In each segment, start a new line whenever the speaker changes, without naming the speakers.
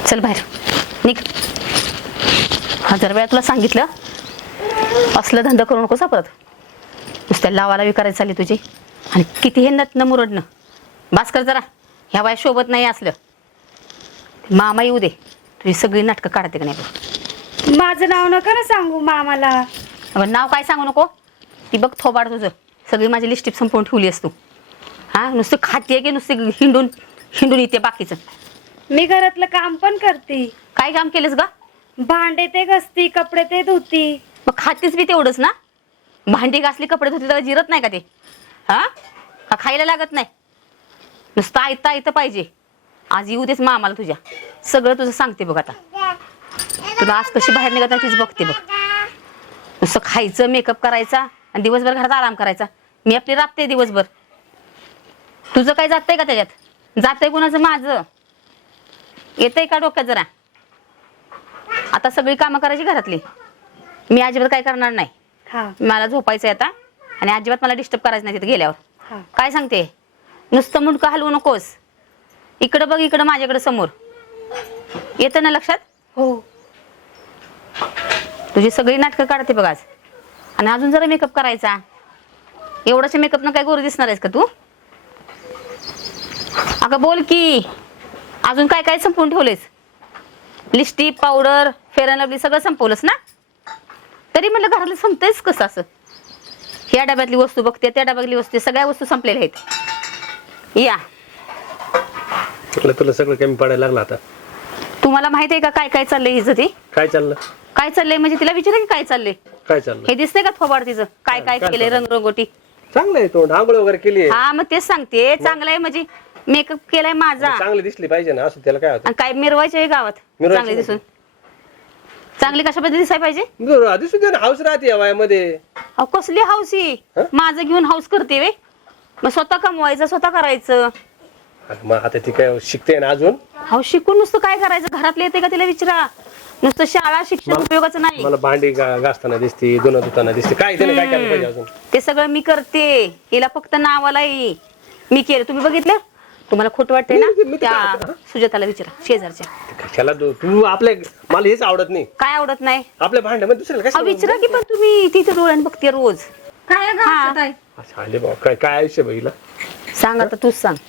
चल बाहेर निघ. 1000 वेळा तुला सांगितलं असलं धंदा करू नकोस परत. नुसत्या लावालावी करायची चालली तुझी. आणि किती हे नटणं मुरडणं बास कर जरा. ह्या वया शोभत नाही असलं. मामा येऊ दे तुझी सगळी नाटकं काढते का नाही बघ.
माझं नाव नका ना सांगू मामाला.
अगं नाव काय सांगू नको. ती बघ थोबाड तुझं सगळी माझी लिस्टिप संपवून ठेवली असतो. हा नुसतं खाते की नुसते हिंडून हिंडून येते बाकीचं.
मी घरातलं काम पण करते.
काय काम केलंस ग.
भांडे ते घसती, कपडे ते धुती.
मग खातेच बी तेवढंच ना. भांडी घासली कपडे धुतली तर जिरत नाही का ते. हा का खायला लागत नाही. नुसतं आयतं आयतं पाहिजे. आज येऊ देच मामाला तुझ्या सगळं तुझं सांगते बघ. आता तुला आज कशी बाहेर निघत नाही तीच बघते बघ. नुसतं खायचं मेकअप करायचा आणि दिवसभर घरात आराम करायचा. मी आपली राबते दिवसभर. तुझं काय जातंय का त्याच्यात. जातंय कुणाचं माझं येतंय का डोक्यात जरा. आता सगळी कामं करायची घरातली. मी अजिबात काय करणार नाही.
हा
मला झोपायचंय आता. आणि अजिबात मला डिस्टर्ब करायचं नाही तिथे गेल्यावर.
हा
काय सांगते नुसतं मुंडकं हलवू नकोस. इकडं बघ इकडं माझ्याकडे समोर. येतं ना लक्षात.
हो
तुझी सगळी नाटकं काढते बघ आज. आणि अजून जरा मेकअप करायचा. एवढाशा मेकअपनं काय गोरी दिसणार आहेस का तू. अगं बोल की अजून काय काय संपवून ठेवलेस. Lipstick powder Fair and Lovely सगळं संपवलंस ना. तरी म्हणलं घरातलं संपतंयच कसं असं. ह्या डब्यातली वस्तू बघते त्या डब्यातली वस्तू सगळ्या वस्तू संपलेल्या आहेत. या
तुला सगळं कमी पडायला लागलं आता.
तुम्हाला माहित आहे का काय काय चाललंय हिचं ते.
काय चाललं.
काय चाललंय म्हणजे तिला विचारा की काय चाललंय.
काय चाललं.
हे दिसतंय का थोबाड तिचं काय काय
काय
केलंय रंगरंगोटी.
चांगलं आहे तोंड आंघोळ वगैरे केली.
हा मग तेच सांगते चांगलं आहे म्हणजे मेकअप केलाय माझा.
चांगली दिसली पाहिजे ना असं त्याला काय होतं.
आणि काय मिरवायचे गावात
मिरवायचे
चांगली दिसून. चांगली कशा पद्धती दिसाय पाहिजे.
दिसू दे ना हाऊस राहते या वयामध्ये.
अहो कसली हाऊस ही. माझं घेऊन हाऊस करते वे. मग स्वतः कमवायचं स्वतः करायचं.
मग आता ती काय शिकते ना अजून.
हाऊस शिकून नुसतं काय करायचं. घरातले येते का तिला विचारा. नुसतं शाळा शिक्षण उपयोगाचं नाही.
मला भांडी घासताना दिसते धुणं धुताना दिसते. काय त्याने काय केलं पाहिजे अजून.
ते सगळं मी करते. हिला फक्त नावाला मी केलं. तुम्ही बघितलं. तुम्हाला खोटं वाटतंय ना त्या सुजाताला विचारा शेजारच्या.
त्याला तू आपल्या मला हेच आवडत नाही.
काय आवडत नाही.
आपल्या भांड्यामध्ये दुसऱ्याला काय
विचारा की पण तुम्ही तिथे डोळ्यानं बघते रोज.
काय घासत आहे?
आले बाबा काय काय आयुष्य बघितलं.
सांग आता तूच सांग.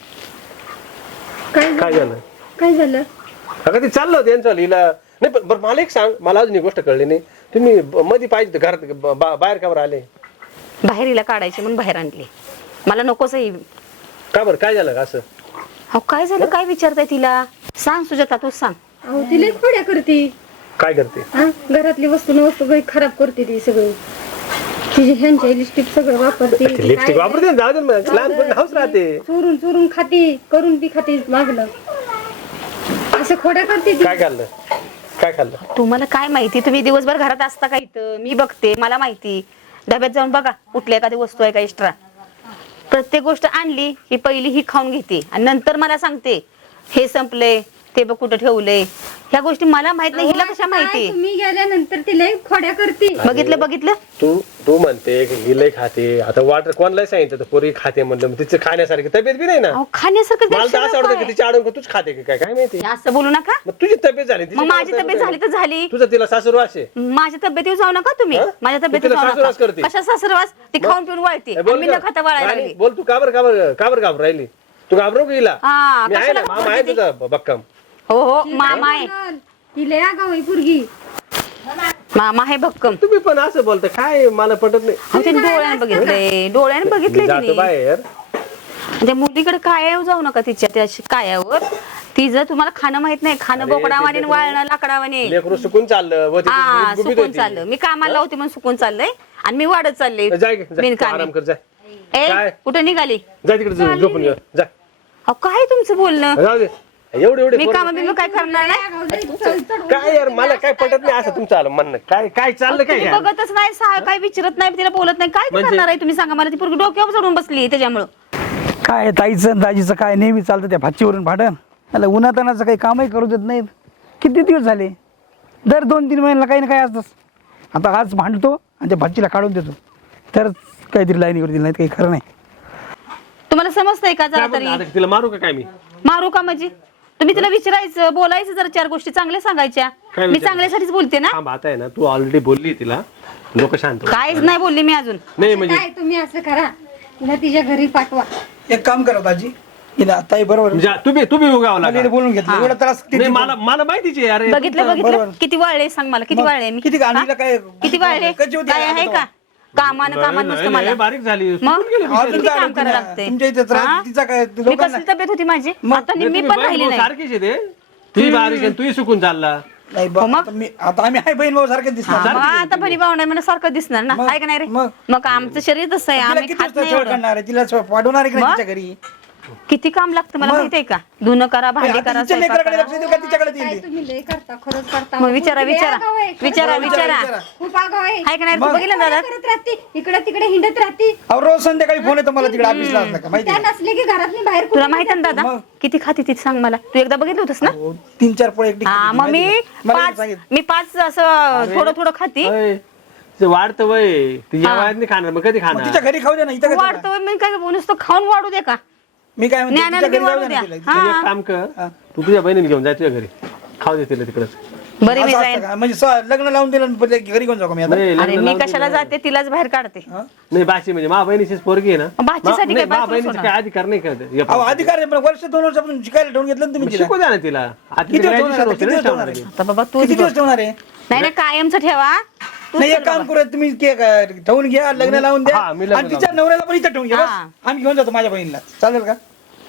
काय झालं.
काय झालं?
अगं ते चाललं होतं यांचं हिला नाही. पण बरं मला एक सांग. मला अजून एक गोष्ट कळली नाही. तुम्ही मध्ये पाहिजे घरात बाहेर का बरं आले.
बाहेर हिला काढायची म्हणून बाहेर आणली. मला नकोच आहे.
का बरं काय झालं का असं.
अहो काय झालं काय विचारताय तिला. सांग सुजाता तूच सांग.
अहो तिला खोड्या करते.
काय करते.
घरातली वस्तू न वस्तू काही खराब करते ती सगळी. तिची ह्यांच्या लिपस्टिक सगळं वापरते.
लिपस्टिक वापरते ना जाऊ दे ना. लहानपणी हाऊस राहते.
चोरून चोरून खाते करून ती खाते मागलं. असं खोड्या करते ती.
काय खाल्लं काय खाल्लं.
तुम्हाला काय माहिती. तुम्ही दिवसभर घरात असता का इथं. मी बघते मला माहिती. डब्यात जाऊन बघा कुठली एखादी वस्तू आहे का एक्स्ट्रा. प्रत्येक गोष्ट आणली ही पहिली ही खाऊन घेते आणि नंतर मला सांगते हे संपले ते बघ कुठं ठेवले. ह्या गोष्टी मला माहित नाही. हिला कशा माहिती.
मी गेल्यानंतर तिला खोड्या करते.
बघितलं बघितलं.
तू म्हणते की हि खाते. आता वाटर कोणाला सांगितलं पोरी खाते म्हणलं तिचं खाण्यासारखी तब्येत बी नाही ना.
अहो खाण्यासारखं
मला तर असं वाटतं की तिच्या आडून तूच खाते की काय काय माहिती.
असं बोलू नका.
मग तुझी तब्येत झाली.
मग माझी तब्येत झाली तर झाली.
तुझं तिला सासूरवास आहे.
माझ्या तब्येतीवर जाऊ नका तुम्ही. माझ्या तब्येतीवर
तिला
जाऊ
सासूरवास
नका.
करते.
कशा सासरवास. ती खाऊन पिऊन वळते मी न खाता वळायला लागली.
बोल तू का बरं घाबर राहिली. तू घाबरू की हिला.
हा
मी आहे
कशाला
ना मामा आहे तुझा बक्कम.
हो हो मामा आहे.
तिला या गावी पुरगी.
मामा आहे भक्कम.
तुम्ही पण असं बोलता काय मला पटत नाही.
अहो, तिने डोळ्याने बघितलंय. डोळ्याने बघितलंय
जातो
तिने.
बाहेर.
त्या मुलीकडे काय जाऊ नका तिच्या त्या कायावर. तिचं तुम्हाला खाणं माहित नाही. खाणं बोकडावाने वाळणं लाकडावाने.
लेकरू सुकून चाललं व ती
हा
गुबगुबीत
सुकून
होती.
चाललं. मी कामाला होती म्हणून सुकून चाललंय आणि मी वाढत चालले
जाय गे, जाय.
बिनकामी.
आराम कर जाय.
ए
काय?
कुठं निघाली.
जाय तिकडे झोपून घे जा.
अहो काय तुमचं बोलणं.
जाऊ दे. एवढे
मी काम बिम काय करणार नाही.
काय यार मला काय पटत नाही असं तुमचं आलं म्हणणं. काय काय चाललं काय
तुम्ही बघतच नाही काय विचारत नाही तिला बोलत नाही. काय
म्हणजे?
करणार आहे तुम्ही सांगा मला. ती पोरगी डोक्यावर चढून बसली त्याच्यामुळं.
काय ताईचं आणि दाजीचं काय नेहमी चालतं त्या भाचीवरून भांडण. त्याला उन्हातानाचं काही कामही करू देत नाहीत. किती दिवस झाले. दर 2-3 महिन्याला काही ना काही असतंच. आता आज भांडतो आणि त्या भाचीला काढून देतो तर काहीतरी लाईनीवर दिली नाही काही खरं नाही.
तुम्हाला समजतंय का जरा तरी.
तिला मारू का काय मी.
मारू का म्हणजे तुम्ही तिला विचारायचं बोलायचं जरा 4 गोष्टी चांगल्या सांगायच्या
काय
मी
विचारायचं?
चांगल्यासाठीच बोलते ना
थांब आता आहे ना तू ऑलरेडी बोलली तिला लोक शांत होतील.
काहीच नाही बोलली मी अजून
नाही म्हणजे
काय तुम्ही असं करा तिला तिच्या घरी पाठवा.
एक काम करा दाजी हिला ताई बरोबर
तुम्ही उगावला
मला हिने बोलून घेतलं एवढा त्रास किती-
नाही मला माहितीच आहे अरे
बघितलं
बरोबर.
किती वाळले सांग मला किती
मग
वाळले मी
किती गाणीला
हा?
काय
किती वाळले
कशी होती
काय आहे
आता
का कामानं नुसतं मला
बारीक झाली
मग
सुकून गेली.
अजून
किती
झालं
काम करायला
तिला.
लागते
तुमच्या इथे त्रास तिचा काय
मी
लोकांना
कसली तब्येत होती माझी
मग
आता
नाही,
मी
तुम्ही
पण
बहीण
राहिली
भाऊ
नाही
सारखीच आहे ते तुझी बारीक आहे तुही सुकून चालला
नाही बा,
मग?
आता आम्ही आहे बहीण भाऊ सारखे
हा,
दिसणार
मग आता बनी भाऊ नाही मला सारखं दिसणार ना
मग-
आहे का नाही रे
मग?
मग आमचं शरीर तसं आहे
तिला
आम्ही
किती
खात
वाजता
नाही
जेवण
एवढं.
करणार आहे तिला पाठवणार आहे की नाही
मग?
तिच्या घरी
किती काम लागतं मला
मग?
माहितीये का धुणं करा भांडी
आता
करा
तिच्या
स्वयंपाक
लेकराकडे
करा.
लक्ष देईल का तिच्याकडे
काय
देईल
तुम्ही लय करता खरंच करता.
मग विचारा
खूप लय
विचारा
आगाऊ आहे, खरंच
विचारा
आगाऊ
विचारा
आहे. खूप आगाऊ आहे.
आहे का नाही रे? तू
मग?
बघितलं ना दादा
करत राहते इकडे तिकडे हिंडत राहते.
अहो रोज संध्याकाळी फोन येतो मला तिकडे ऑफिसला असला का माहिती
त्या
आहे
नसले की घरात मी बाहेर
तुला
कुठे
माहिती ना दादा
मग?
किती खाती ती सांग मला तू एकदा बघितलं होतस ना
का? 3-4 पोळे एकटी
हा
खाते ती,
मग मी
माहिती आहे का? मला
5
सांगितलं.
मी 5 असं थोडं थोडं खाती
अय, ते वाढतं वय ती या वयात नाही खाणार मग कधी
मग
खाणार
तिच्या घरी खाऊ दे ना इथं काय
वाढतो मी काय नुसतं खाऊन वाढू दे का
मी काय म्हणते
ज्ञानाला
तिच्या
बी
घरी जाऊ
वाढू
दे ना
द्या.
तिला.
हा.
मग एक काम कर तू तुझ्या बहिणीला घेऊन जाय तुझ्या घरी खाऊ दे तिला तिकडच
बरी मी
असं
जाईन
असतं का? म्हणजे लग्न लावून दिलं आणि परत घरी घेऊन जाऊ का मी आता
नाही
अरे
लग्न
मी
लावून
कशाला
दिलं.
जाते तिलाच बाहेर काढते
हा?
नाही बाची म्हणजे मा बहिणीचीच पोरगी आहे ना
मग बाचीसाठी काय
मा
बायकोला
बहिणीचे
सोडणार?
काय अधिकार नाही करत हे
अहो
पाहू.
अधिकार आहे पण वर्ष 2 वर्षापासून शिकायला ठेवून घेतलं ना तुम्ही तिला.
शिकू द्या ना तिला आता
किती
तिला
दिवस
graduation
ठेवणार
होते
आहे?
ना
किती दिवस
ठेवणार
ठेवणार
आहे.
आता बाबा तू
किती दिवस ठेवणार आहे
नाही नाही कायमचं ठेवा तू
नाही एक काम करू तुम्ही ठेवून घ्या लग्न लावून द्या
हा, मी लग्न
आणि तिच्या नवऱ्याला पण इथं ठेवून घ्या बस.
हा.
आम्ही घेऊन जातो माझ्या बहिणीला चालेल का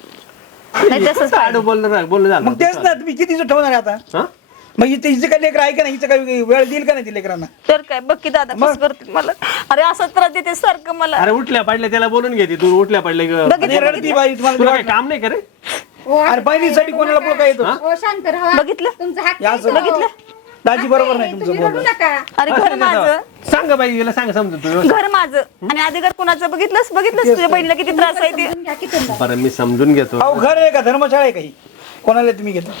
नाही तसंच
कसं आडं बोलणं झालं
मग तेच ना तुम्ही किती दिवस ठेवणार आहे आता
हा?
मग हिचं काही लेकर आहे का नाही हिचं काही वेळ देईल का नाही ती लेकरांना
तर काय बघ की दादा कसं करते मला अरे असं त्रास देते सारखं मला
अरे उठल्या पडल्या त्याला बोलून घेते तू उठल्या पडल्या की-
बघितलं,
आणि रडती बाई
तुला
तुम्हाला
काही काम नाही करे
अरे बहिणीसाठी कोणाला बोलता येतो
हो शांत राहा.
बघितलं?
तुमचा हक्क
या
आहे
असं
तो.
बघितलं
दाजी बरोबर नाही
तुम्ही
तुमचं
रडू
बोलणं
नका.
अरे घर माझं
सांग बाई हिला सांग समजून तू
घर माझं आणि अधिकार कुणाचं बघितलंस तुझ्या बहिणीला किती त्रास आहे ते
समजून घ्या की तुम्ही.
बरं मी समजून घेतो
अहो घर आहे का धर्मशाळा आहे काही कोणाला तुम्ही घेता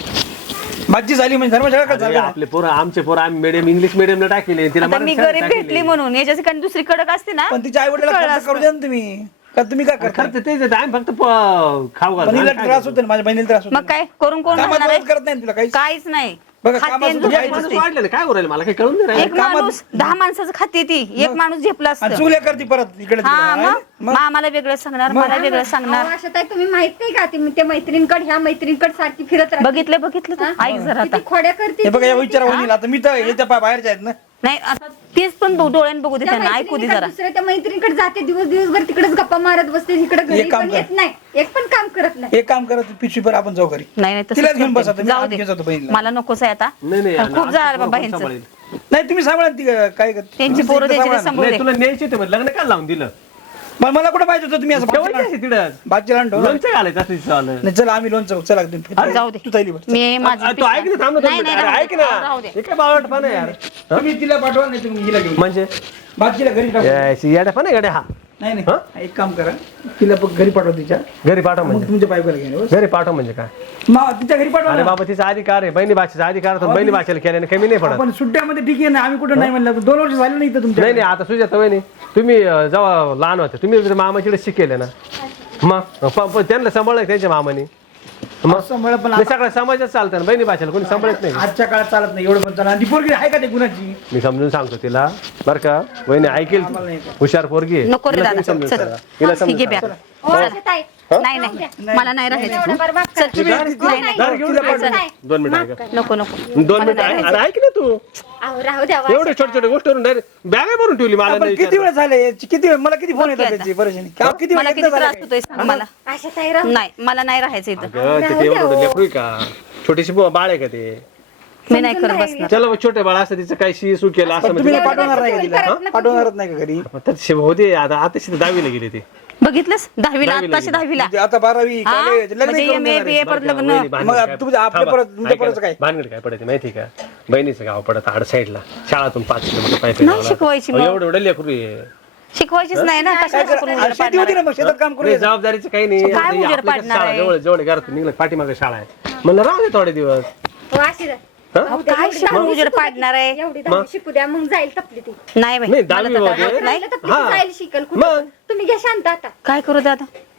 माझी झाली म्हणजे धर्मशाळा का
अरे,
झालं
आपले पोरं आमचे पोरं आम्ही मीडियम इंग्लिश मीडियमला टाकले तिला
आता मी
मराठी शाळेत
गरीब
टाकले.
भेटली म्हणून याच्या ठिकाणी दुसरी कडक असते ना
पण तिच्या आई वडिलांना
कळलं
खर्च करू द्या ना तुम्ही का तुम्ही काय करता
खर्च तेच आहे, आम्ही फक्त खाऊ
पण
घालतो
हिला
आम्ही काय
त्रास होतो ना माझ्या बहिणीला त्रास
मग
होतो
काय करून कोण
कामात
राहणार आहे?
मदत करत नाही ना तुला काही
काहीच नाही
बघा,
खाते
कामात
आणि
सुद्धा
झोपत
माणूस
बसते.
वाढलेलं काय उरायला मला काही कळून नाही राहिलं.
एक माणूस 10 माणसाचं खाते ती एक माणूस झेपला
आणि
असतं
चुगल्या करते परत इकडे
हा
तिकडे.
मग आम्हाला वेगळं सांगणार मला वेगळं सांगणार
अहो, आशाताई, तुम्ही माहित नाही का ते मैत्रिणीकडे ह्या मैत्रिणीकडे सारखी फिरत राहते.
बघितलं तू ऐक जरा आता
किती खोड्या करते
हे बघा या
ती.
विचारा वहिनीला आता मी तर याच्या बाहेरच्या आहेत ना
नाही आता तेच पण डोळ्यानं बघू दे
त्या
त्यांना ऐकू दे
मैत्रिणीकडे
जरा
दुसऱ्या त्या मैत्रिणीकडे जाते दिवसभर तिकडेच गप्पा मारत बसते इकडे घरी
एक काम
पण
कर.
येत नाही एक पण काम करत नाही.
एक काम करत पिशवीभर आपण जाऊ घरी
नाही नाही
तिलाच
तसंच
घेऊन बसा
करते.
तुम्ही,
जाऊ
आम्ही घेऊन जातो
दे
बहिणीला.
मला नकोच आहे आता
नाही नाही
खूप
आमचं
झालं
पोरं
बाबा
कोण
ह्यांचं
सांभाळेल?
नाही तुम्ही सांभाळा ती काय करते
त्यांची पोरं
सांभाळा
त्यांची
ना.
ते सांभाळू
नाही
दे
तुला न्यायची होती मग लग्न काय लावून दिलं
मला कुठं पाहिजे होतं तुम्ही असं
ठेवायची तिकडं
बादशीला ठेवलं
लोणचं घालायचं असं तिचं आलं.
नाही चला आम्ही लोणचं चला तुम्ही
जाऊ दे
तू थैली भर.
मी माझी
तू ऐक ना थांब ना दोन
नाही,
मिनिटं.
नाही,
अरे,
राहू
ऐक
दे.
ना
राहू दे.
हे काय बावळटपणा आहे यार
तुम्ही तिला पाठवा नाही तुम्ही हिला घेऊन
म्हणजे
बादशीला घरी टाकू
येड्यापण आहे गड्या हा
नाही नाही एक काम करा तिला घरी पाठवा तिच्या
घरी पाठव
मग
म्हणजे
तुमच्या बायकोला घेऊन बस.
घरी पाठव म्हणजे काय
तिच्या घरी पाठवा
अरे
ना.
बाबा तिचा अधिकार आहे बहिणी भाषेचा अधिकार आहे, तो बहिणी भाषेला केल्याने कमी नाही पडत
आपण सुट्ट्यामध्ये ठीक आहे ना आम्ही कुठं नाही म्हणलं 2 वर्ष झाले नाही तर तुमच्या
नाही नाही आता सुजाता वहिनी तुम्ही जेव्हा लहान होते तुम्ही मामाकडे शिकेले ना मग त्यांना सांभाळलं त्यांच्या मामाने मग
सांभाळ पण
नाही, सगळ्या समाजात चालतं ना बहिणी भाषेला कोणी सांभाळत नाही
आजच्या काळात चालत नाही एवढं पण चालत आणि ती पोरगी आहे का ते गुणाची
मी समजून सांगतो तिला बरं का वहिनी ऐकेल ती.
आम्हाला नाही.
हुशार पोरगी आहे.
नको रे
तिला
दादा
तुम्ही समजून
चल
सांगा. तिला
ठीक
समजून
आहे बॅग
सांगा.
हो, आशाताई,
नाही नाही मला नाही राहायचं
एवढं बरबाद
चल
करते.
नाही,
नाही,
नाही.
जरा घेऊन
तिला
जा.
आशाताई,
2 मिनिटं ऐका.
नको नको
2
मला
मिनिटं
नाही
ऐक.
राहायचं.
अरे ऐक ना तू
अहो, राहू द्या
एवढे छोटे छोटे गोष्टीवरून डायरेक्ट बॅग भरून ठेवली मला
आपण
नाही
किती वेळ झाले किती वेळ मला किती फोन
बघ की
येतात
आता.
त्याची परेशानी का किती
मला
वेळ
किती
एकदा
त्रास
झालं
होतोय सांग मला
आशाताई राहू
नाही मला नाही राहायचं इथं
अगं, ते एवढं लेकरू आहे का छोटीशी बाळ आहे का ते
मी नाही करत बसणार
चला बा, छोटे बाळ असतं तिचं काही शी सू केलं असं
पण तुम्ही
म्हणजे
पाठवणार नाही का तिला पाठवणारच नाही का घरी
तर शिव होते आता आता 10वीला गेले ते
बघितलंस 10वीला
दहावीला
आताशी 10वीला
म्हणजे आता 12वी
हा?
कॉलेज लग्न
म्हणजे
करून
MA,
देणार आहे.
BA परत लग्न
वहिनी, भानगड
मग
काय-
तुमच्या आपल्या
थांबा.
परत तुमच्या परत काय
भानगड काय पडते माहिती का बहिणीचं गाव पडत आड साईडला शाळातून 5 किलोमीटर पाय
नाही शिकवायची मग.
एवढं एवढं लेकरू आहे
शिकवायचीच नाही ना कशाला शिकवून उजेड
शेती होती ना
पाडणार
मग शेतात काम करू
नाही, जबाबदारीचं काही नाही
काय
आता ही
उजेड
आपल्या
पाडणार
शाळा
आहे?
जवळ जवळ घरातून निघलं पाठीमागे शाळा आहे म्हणलं राहू दे थोडे दिवस
हो, आशीर्वाद.
हा?
राहू द्या,
काय
एवढी
शिकून
दहावी
उजेड
शिकू द्या
पाडणार आहे?
की. एवढी 10वी शिकू द्या मग जाईल तपली ती
नाही बाई
नाही,
मला
10वी
तर
मध्ये-
नाही
राहिलं तपली ती
हा.
जाईल शिकल
मग?
कुठं तुम्ही घ्या शांत आता
काय करू दादा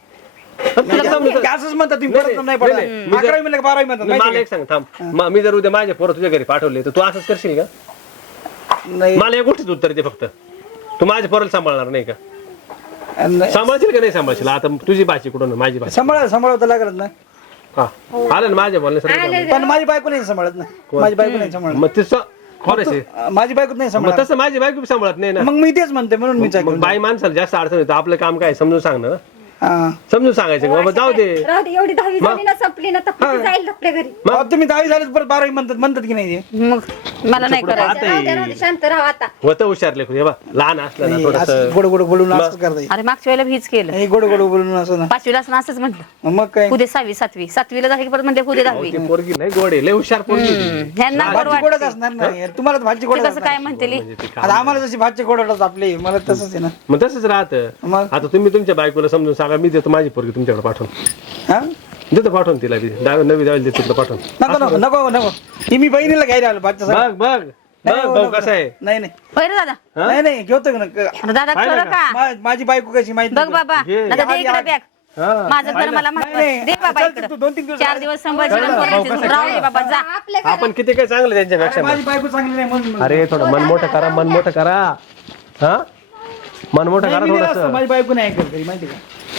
असंच म्हणतात तुम्ही परत नाही पडत. 11वी म्हणलं का 12वी म्हणतात
मला
माहिती
एक सांग थांब मी जर उद्या माझे पोरं तुझ्या घरी पाठवले तर तू असंच करशील का?
का? नाही
मला या गोष्टीत उत्तर दे फक्त. तू माझ्या पोराला सांभाळणार नाही का?
नाही.
सांभाळशील का नाही सांभाळशील? आता तुझी भाची कुठून माझी भाची
सांभाळावं लागत ना.
हा आलं ना माझ्या बोलण्यासारखं.
पण माझी बायको नाही सांभाळत ना. माझी बायको नाही सांभाळत.
मग ते खोरायचे
माझी बायको नाही
मग
सांभाळत.
तसं माझी बायको बी सांभाळत नाही ना.
मग मी तेच म्हणते म्हणून मी
मग बाई माणसाला जास्त अडचण येतं. आपलं काम काय समजून सांग ना.
हा.
समजून सांगायचं का बाबा जाऊ दे.
राहू दे, एवढी 10वी झाली ना संपली ना तर कुठे जाईल आपल्या घरी.
मग तुम्ही 10वी झाले परत 12वी म्हणतात की नाही ते?
मग मला नाही करायचं.
राहू दे, शांत राहा आता.
होतं हुशार लेकरू हे बा लहान असलं ना
नाही,
थोडस
असं गोड गोड बोलून असंच करता येईल.
अरे मागच्या वेळेला हीच केलं.
हे गोड गोड बोलून असं ना.
5वीला असताना असंच म्हटलं.
मग काय
उद्या 6वी 7वी 7वीला झाली की परत म्हणते उद्या 10वी.
ती पोरगी नाही गोड आहे लय हुशार पोरगी ती.
ह्यांना गोड
भाजी गोडच
वाटते.
असणार नाही तुम्हाला तर भाजी गोड
ते कसं काय म्हणते ली?
म्हणजे ते
आता आम्हाला जशी भाजी गोड वाटत आपली मला तसंच आहे ना.
मग तसंच राहतं.
मग
आता तुम्ही तुमच्या बायकोला समजून सांगा मी देतो माझी पोरगी तुमच्याकडे पाठवून
हा
देतो पाठवून तिला बी नवी द्यायला देतो तिला पाठवून.
नको नको नको नको ती मी बहिणीला घ्यायला आलो भाजच्या
बघ बघ बघ भाऊ कसं आहे.
नाही नाही
होय रे दादा.
नाही नाही घेतो ना
अरे दादा खरं का?
माझी बायको कशी माहिती
बघ बाबा
घे.
दादा दे इकडे बॅग.
हा.
माझं घर मला
नाही,
महत्वाचं. दे बाबा
चल, तू 2-3
इकडे.
दिवस
4 दिवस संभाजीला राहू दे बाबा जा.
आपल्या घरात
आपण किती काय चांगलं त्यांच्यापेक्षा
माझी बायको चांगली नाही म्हणून
अरे थोडं मन मोठं करा मन मोठं करा. हा मन मोठं करा
नाही, मी नाही
थोडस.
असं, माझी बायको नाही ऐकत घरी माहिती का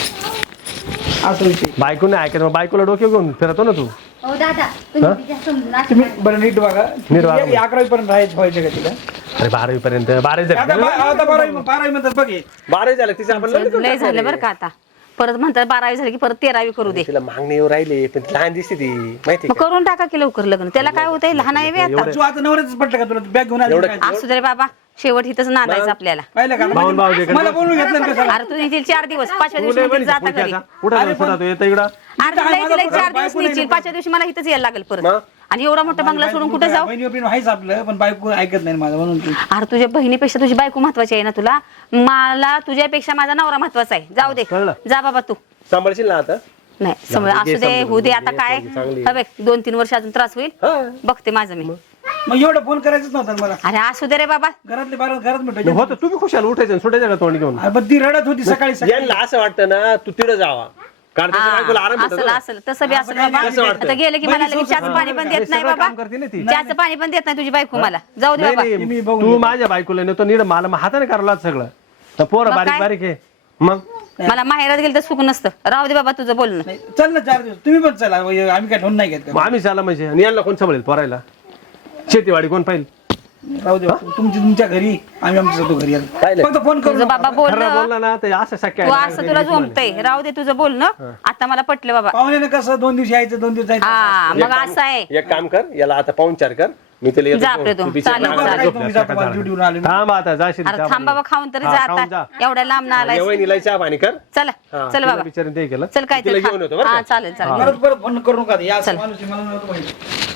असं विषय
बायको नाही ऐकत मग बायकोला डोके घेऊन फिरतो ना तू.
हो दादा तुम्ही तिच्या समजून असं
तुम्ही बरं नीट बघा
नीट बघा.
11वी पर्यंत राहायचं व्हायचं का तिला
अरे 12वी पर्यंत 12वी
आता 12वी म्हणतात बघ हे.
12वी झालं तिचं आपण लग्न करून
लय
टाकणार
झालं बरं का आता. परत म्हणतात 12वी झाली की परत 13वी करू दे.
तिला मागणी येऊ राहिली पण ती लहान दिसते ती माहिती
मग करून टाका की लवकर लग्न. त्याला काय होतंय लहान आहे बे आता.
तू आता नवऱ्याच पटलं का तुला बॅग घेऊन आली काय
असू दे रे बाबा शेवट हिथंच नांदायचं आपल्याला.
पाहिलं का
भाऊन भाऊ जे
मला बोलून घेतलं ना कसं
अरे तू येतील 4 दिवस 5व्या दिवशी म्हणतील जाता घरी.
तू येतं इकडं
अरे तुला येतील 4 दिवस नेतील 5व्या दिवशी मला इथंच यायला लागेल परत. आणि एवढा मोठा बंगला सोडून कुठे जाऊ?
बहिणी बिन आहेच आपलं पण बायको ऐकत नाही माझं म्हणून ती
अरे तुझ्या बहिणीपेक्षा तुझी बायको महत्वाची आहे ना तुला. मला तुझ्यापेक्षा माझा नवरा महत्वाचा आहे. जाऊ दे
कळलं.
जा बाबा तू.
सांभाळशील ना आता.
नाही समज असू दे होऊ दे आता काय
चांगली.
हवे 2-3 वर्ष अजून त्रास होईल.
हा.
बघते माझं मी.
मग एवढं फोन करायचंच नव्हतं मला
अरे असू दे रे बाबा.
घरातले बारा घरात भेटायचे
होतं तुम्ही खुशाल उठायचं आणि सुटायचं का तोंड घेऊन.
पण ती रडत होती सकाळी सकाळी
यांना असं वाटतं ना तू तिकडे जावा कारण त्याच्या बायकोला आराम भेटतो
असलं
ना.
असलं तसं बी असलं बाबा.
कसं वाटतं?
आता गेलं की मला लगेच चहाचं पाणी पण देत नाही
सगळं
बाबा.
काम करते ना ती.
चहाचं पाणी पण देत नाही तुझी बायको मला. जाऊ दे
नाही,
बाबा.
नाही,
मी बघून
तू
घेतो.
माझ्या बायकोला नेतो नीड मला मग हाताने करावं लागतं सगळं. तर पोरं
मग
बारीक
काय?
बारीक आहे मग
मला माहेरात गेलं तर सुख नसतं. राहू दे बाबा तुझं बोलणं.
नाही, चल ना 4 दिवस तुम्ही पण चला आम्ही काय ठेवून नाही घेत
मग आम्ही झाला म्हणजे आणि यांना कोण सांभाळेल पोरायला शेतीवाडी कोण पाहिजे.
राहू दे तुमच्या घरी आम्ही आमच्या जातो घरी
काय नाही.
फक्त फोन करू
तुझं बाबा
खरं
बोलणं
बोलला ना तर असं शक्य
तू
आहे
असं तुला झोंबतय. राहू दे तुझं बोलणं. आता मला पटलं बाबा.
पाहुण्याने कसं 2 दिवस यायचं 2 दिवस जायचं
हा मग असं आहे.
एक काम कर याला आता पाहुणचार कर मी त्याला येतो
जा आपलं
घेऊन.
तू.
तू बिचारा
चालेल,
रागाला
चालेल.
झोपला
तुम्ही जातो
सकाळचा.
मला ड्युटीवरून आले ना.
थांब आता जाशील
अरे
का
थांब बाबा खाऊन तरी
हा,
जा
खाऊन
आता.
जा.
एवढ्या लांब ना आलाय.
वहिनीला चहा पाणी कर.
चला
हा,
चल
तिला
बाबा.
बिचारीने ते केलं
चल काय
तिला
तरी
घेऊन येतो
खा.
बरं
हा
का?
चालेल चालेल.
परत फोन करू नका या असं माणूस आहे, मला नव्हतं माहिती